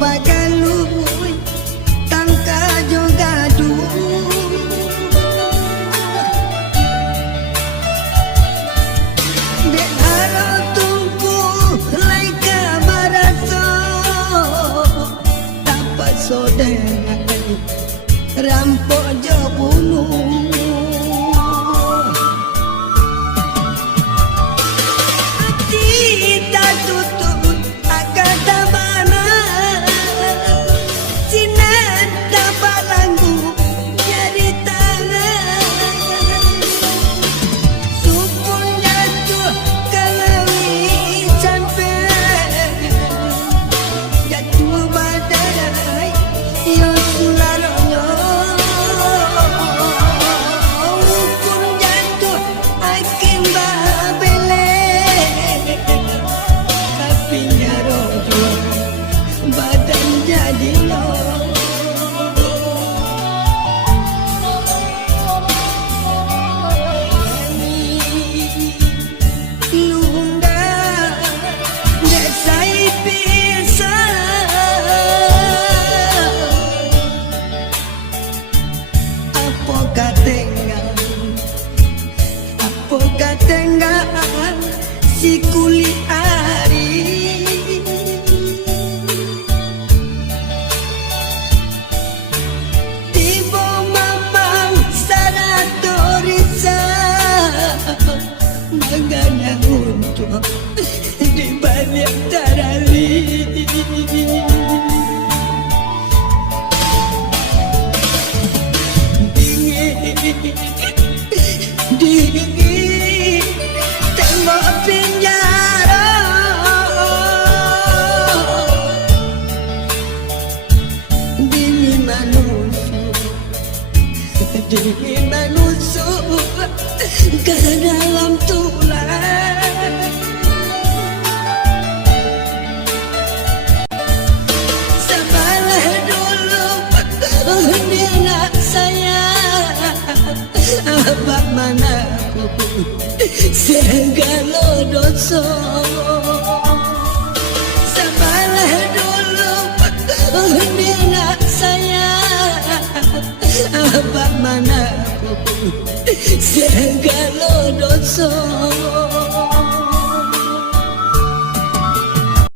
bagaluy tangka jogadu de aro tungku laika baraso dapat sodeng rampok jo bunuh si kuli ari tibo mamang sanatorisa magana untuk di balik tarali dingin tembok penjara dingin manusuk ke dalam tulang sebalah dulu nina saya abang manaku segala dosa sebalah dulu nina saya abang manaku segala dosa